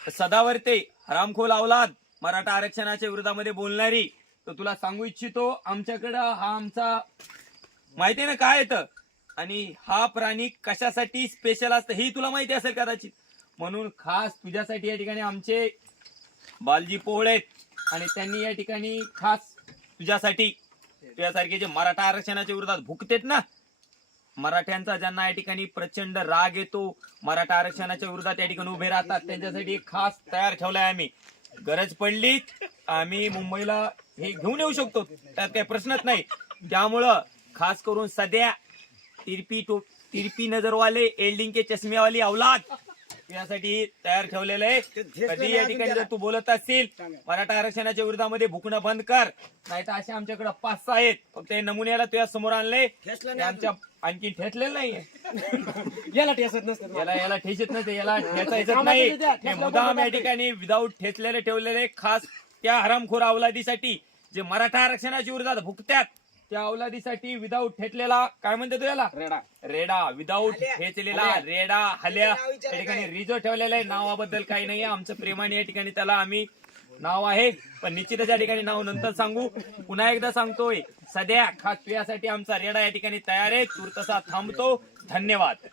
सदावर्ते हरामखोर अवलाद मराठा आरक्षणाच्या विरोधामध्ये बोलणारी, तर तुला सांगू इच्छितो आमच्याकडं हा आमचा माहिती ना काय येतं आणि हा प्राणी कशासाठी स्पेशल असतं हे तुला माहिती असेल कदाचित, म्हणून खास तुझ्यासाठी या ठिकाणी आमचे बालजी पोहळे आणि त्यांनी या ठिकाणी खास तुझ्यासारखे जे मराठा आरक्षणाच्या विरोधात भुकतेत ना, मराठ्यांचा ज्यांना या ठिकाणी प्रचंड राग येतो, मराठा आरक्षणाच्या विरोधात या ठिकाणी उभे राहतात, त्यांच्यासाठी एक खास तयार ठेवलाय आम्ही. गरज पडली आम्ही मुंबईला हे घेऊन येऊ शकतो, त्यात काही प्रश्नच नाही. त्यामुळं खास करून सध्या तिरपी नजरवाले एल्डिंग के चष्मेवाली अवलाद यासाठी तयार ठेवलेलं आहे. कधी या ठिकाणी जर तू बोलत असतील मराठा आरक्षणाच्या विरोधामध्ये भुकणं बंद कर, नाही तर असे आमच्याकडे 5-6 आहेत. फक्त हे नमुन्याला तुझ्या समोर आणले, आमच्या आणखी ठेचलेलं नाहीये. याला ठेसत नसतं, याला ठेचत नसते, याला ठेचायचं नाही. हे मुद्दाम या ठिकाणी विदाऊट ठेचलेले ठेवलेले खास त्या हरामखोर अवलादीसाठी जे मराठा आरक्षणाच्या विरोधात भुकत्यात, त्या अवलादीसाठी विदाऊट ठेचलेला काय म्हणते तू याला रेडा, विदाऊट ठेचलेला रेडा हल्या या ठिकाणी रिझो ठेवलेला आहे. नावाबद्दल काही नाहीये, आमचं प्रेमाने या ठिकाणी त्याला आम्ही नाव आहे, पण निश्चितच या ठिकाणी नाव नंतर सांगू. पुन्हा एकदा सांगतोय, सध्या खास तुझ्यासाठी आमचा रेडा या ठिकाणी तयार आहे. तू तसा थांबतो. धन्यवाद.